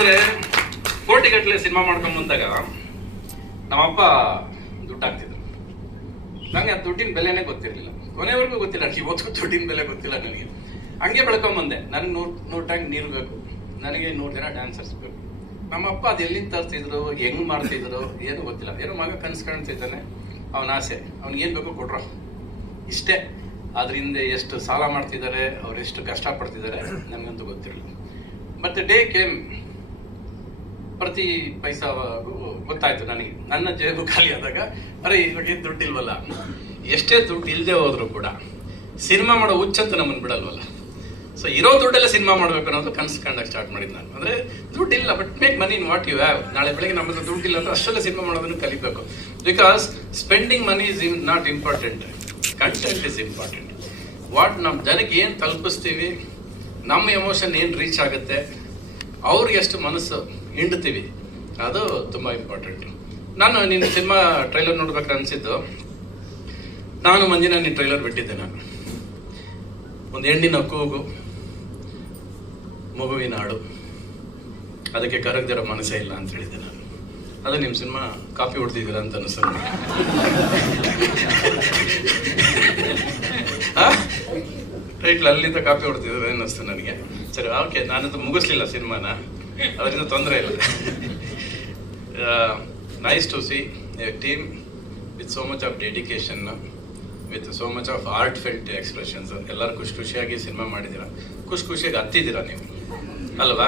ಅಂದ್ರೆ ಕೋಟಿಗಟ್ಟಲೆ ಸಿನಿಮಾ ಮಾಡ್ಕೊಂಡ್ ಬಂದಾಗ ನಮ್ಮಪ್ಪ ದುಡ್ಡು ಹಾಕ್ತಿದ್ರು. ನಂಗೆ ಆ ದುಡ್ಡಿನ ಬೆಲೆನೇ ಗೊತ್ತಿರಲಿಲ್ಲ, ಕೊನೆವರೆಗೂ ಗೊತ್ತಿಲ್ಲ. ಇವತ್ತು ದುಡ್ಡಿನ ಬೆಲೆ ಗೊತ್ತಿಲ್ಲ ನನಗೆ. ಹಂಗೆ ಬೆಳ್ಕೊಂಬಂದೆ. ನನಗೆ 100 ಟ್ಯಾಂಕ್ ನೀರು ಬೇಕು, ನನಗೆ 100 ಜನ ಡ್ಯಾನ್ಸರ್ಸ್ ಬೇಕು. ನಮ್ಮಪ್ಪ ಅದು ಎಲ್ಲಿಂದ ತರ್ತಿದ್ರು, ಹೆಂಗ್ ಮಾಡ್ತಿದ್ರು ಏನು ಗೊತ್ತಿಲ್ಲ. ಏನೋ ಮಗ ಕನ್ಸು ಕಾಣ್ತಿದ್ದಾನೆ, ಅವನ ಆಸೆ, ಅವ್ನಿಗೆ ಏನ್ ಬೇಕೋ ಕೊಡ್ರೋ, ಇಷ್ಟೇ. ಅದರಿಂದ ಎಷ್ಟು ಸಾಲ ಮಾಡ್ತಿದ್ದಾರೆ, ಅವ್ರು ಎಷ್ಟು ಕಷ್ಟಪಡ್ತಿದ್ದಾರೆ ನನಗಂತೂ ಗೊತ್ತಿರಲಿಲ್ಲ. ಬಟ್ ಡೇ ಕೇಮ್, ಪ್ರತಿ ಪೈಸಾಗೂ ಗೊತ್ತಾಯ್ತು ನನಗೆ. ನನ್ನ ಜೇಬು ಖಾಲಿ ಆದಾಗ ಅರೆ ಇವಾಗ ದುಡ್ಡಿಲ್ವಲ್ಲ, ಎಷ್ಟೇ ದುಡ್ಡು ಇಲ್ಲದೆ ಹೋದ್ರು ಕೂಡ ಸಿನಿಮಾ ಮಾಡೋ ಹುಚ್ಚಂತ ನಮ್ಮನ್ನು ಬಿಡಲ್ವಲ್ಲ. ಸೊ ಇರೋ ದುಡ್ಡೆಲ್ಲ ಸಿನಿಮಾ ಮಾಡ್ಬೇಕು ಅನ್ನೋದು ಕನಸು ಕಂಡಾಗ ಸ್ಟಾರ್ಟ್ ಮಾಡಿದ್ದು ನಾನು. ಅಂದ್ರೆ ದುಡ್ಡಿಲ್ಲ, but make money in what you have. ನಾಳೆ ಬೆಳಗ್ಗೆ ನಮ್ಮ ಹತ್ರ ದುಡ್ಡಿಲ್ಲ ಅಂದ್ರೆ ಅಷ್ಟೆಲ್ಲ ಸಿನಿಮಾ ಮಾಡೋದನ್ನು ಕಲಿಬೇಕು. Because spending money is not important, content is important. What ನಮ್ಮ ಜನಕ್ಕೆ ಏನು ತಲುಪಿಸ್ತೀವಿ, ನಮ್ಮ ಎಮೋಷನ್ ಏನು ರೀಚ್ ಆಗುತ್ತೆ, ಅವ್ರಿಗೆ ಎಷ್ಟು ಮನಸ್ಸು ಹಿಂಡ್ತೀವಿ, ಅದು ತುಂಬ ಇಂಪಾರ್ಟೆಂಟ್. ನಾನು ನಿನ್ನ ಸಿನಿಮಾ ಟ್ರೈಲರ್ ನೋಡ್ಬೇಕಾದ್ರೆ ಅನಿಸಿದ್ದು, ನಾನು ಮಂಜಿನ ನಿನ್ನ ಟ್ರೈಲರ್ ಬಿಟ್ಟಿದ್ದೆ. ನಾನು ಒಂದು ಹೆಣ್ಣಿನ ಕೂಗು, ಮಗುವಿನ ಹಾಡು, ಅದಕ್ಕೆ ಕರಗದಿರೋ ಮನಸ್ಸೇ ಇಲ್ಲ ಅಂತ ಹೇಳಿದ್ದೆ ನಾನು. ಅದು ನಿಮ್ಮ ಸಿನಿಮಾ ಕಾಪಿ ಹೊಡ್ತಿದ್ದೀರ ಅಂತ ಅನಿಸ್ತು ನನಗೆ. ಟೈಟ್ಲ್ ಅಲ್ಲಿಂದ ಕಾಪಿ ಹೊಡ್ತಿದ್ದಾರೆ ಅನ್ನಿಸ್ತು ನನಗೆ. ಸರಿ, ಓಕೆ, ನಾನಂತೂ ಮುಗಿಸ್ಲಿಲ್ಲ ಸಿನಿಮಾನ, ಅದರಿಂದ ತೊಂದರೆ ಇಲ್ಲ. Nice to see a team with so much of dedication, with so much of art felt expressions. ಎಲ್ಲರೂ ಖುಷಿಯಾಗಿ ಸಿನಿಮಾ ಮಾಡಿದ್ದೀರಾ, ಖುಷಿಯಾಗಿ ಹತ್ತಿದ್ದೀರಾ ನೀವು ಅಲ್ವಾ?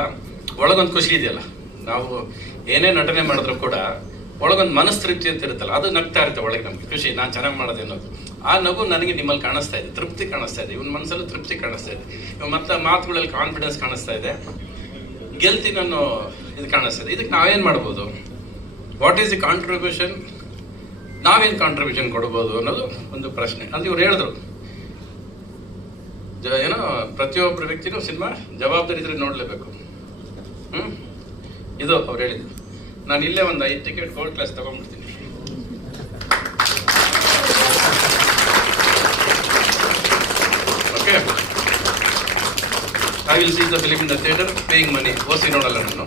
ಒಳಗೊಂದು ಖುಷಿ ಇದೆಯಲ್ಲ, ನಾವು ಏನೇ ನಟನೆ ಮಾಡಿದ್ರು ಕೂಡ ಒಳಗೊಂದು ಮನಸ್ತೃಪ್ತಿ ಅಂತ ಇರುತ್ತಲ್ಲ, ಅದು ನಗ್ತಾ ಇರುತ್ತೆ ಒಳಗೆ. ನಮ್ಗೆ ಖುಷಿ, ನಾನು ಚೆನ್ನಾಗಿ ಮಾಡೋದು ಅನ್ನೋದು. ಆ ನಗು ನನಗೆ ನಿಮ್ಮಲ್ಲಿ ಕಾಣಿಸ್ತಾ ಇದೆ, ತೃಪ್ತಿ ಕಾಣಿಸ್ತಾ ಇದೆ, ಇವನ್ ಮನಸ್ಸಲ್ಲೂ ತೃಪ್ತಿ ಕಾಣಿಸ್ತಾ ಇದೆ, ಮತ್ತೆ ಮಾತುಗಳಲ್ಲಿ ಕಾನ್ಫಿಡೆನ್ಸ್ ಕಾಣಿಸ್ತಾ ಇದೆ, ಗೆಲ್ತೀನಿ ಅನ್ನೋ ಇದು ಕಾಣಿಸ್ತಾ ಇದೆ. ಇದಕ್ಕೆ ನಾವೇನು ಮಾಡ್ಬೋದು, ವಾಟ್ ಈಸ್ ದಿ ಕಾಂಟ್ರಿಬ್ಯೂಷನ್, ನಾವೇನು ಕಾಂಟ್ರಿಬ್ಯೂಷನ್ ಕೊಡ್ಬೋದು ಅನ್ನೋದು ಒಂದು ಪ್ರಶ್ನೆ. ಅದು ಇವ್ರು ಹೇಳಿದ್ರು, ಏನೋ ಪ್ರತಿಯೊಬ್ಬರು ವ್ಯಕ್ತಿನೂ ಸಿನಿಮಾ ಜವಾಬ್ದಾರಿ ಇದ್ರೆ ನೋಡಲೇಬೇಕು. ಇದು ಅವ್ರು ಹೇಳಿದ್ರು. ನಾನು ಇಲ್ಲೇ ಒಂದು 5 ಟಿಕೆಟ್ ಗೋಲ್ಡ್ ಕ್ಲಾಸ್ ತಗೊಂಡ್ಬಿಡ್ತೀನಿ. Okay, I will see the film in the theatre paying money. ಓಸಿ ನೋಡಲ್ಲ ನಾನು.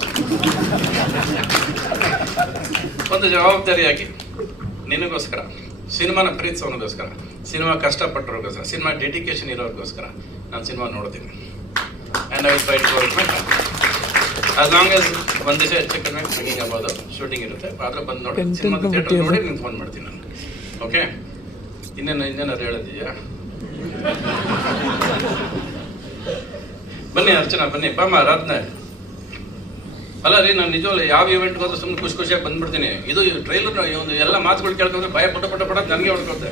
ಒಂದು ಜವಾಬ್ದಾರಿಯಾಗಿ ನಿನಗೋಸ್ಕರ, ಸಿನಿಮಾನ ಪ್ರೀತಿಸೋನಿಗೋಸ್ಕರ, ಸಿನಿಮಾ ಕಷ್ಟಪಟ್ಟವ್ರಿಗೋಸ್ಕರ, ಸಿನಿಮಾ ಡೆಡಿಕೇಶನ್ ಇರೋರಿಗೋಸ್ಕರ ನಾನು ಸಿನಿಮಾ ನೋಡ್ತೀನಿ. And I will try to work my heart. As long as ಒಂದು ದಿವಸ ಹೆಚ್ಚು ಕಡಿಮೆ ಹಂಗಿಂಗ್ ಆಗ್ಬೋದು, ಶೂಟಿಂಗ್ ಇರುತ್ತೆ, ಆದ್ರೆ ಬಂದು ನೋಡಿ ಸಿನಿಮಾದ ಥಿಯೇಟರ್ ನೋಡಿ ನಿಮ್ಗೆ ಫೋನ್ ಮಾಡ್ತೀನಿ ನಾನು. ಓಕೆ, ಇನ್ನೇನಾದ್ರು ಹೇಳಿದೀಯಾ? ಬನ್ನಿ ಅರ್ಚನಾ, ಬನ್ನಿ, ಬಾಮ ರಾತ್ನೆ. ಅಲ್ಲ ರೀ, ನಾನು ನಿಜವಲ್ಲ ಯಾವ ಇವೆಂಟ್ಗೆ ಹೋದ್ರೆ ಸುಮ್ಮನೆ ಖುಷಿಯಾಗಿ ಬಂದ್ಬಿಡ್ತೀನಿ. ಇದು ಟ್ರೈಲರ್ ಒಂದು ಎಲ್ಲ ಮಾತುಗಳು ಕೇಳ್ಕೊಂಡ್ರೆ ಭಯ ಪಟ ನನಗೆ ಹೊಡ್ಕೊಳ್ತೆ.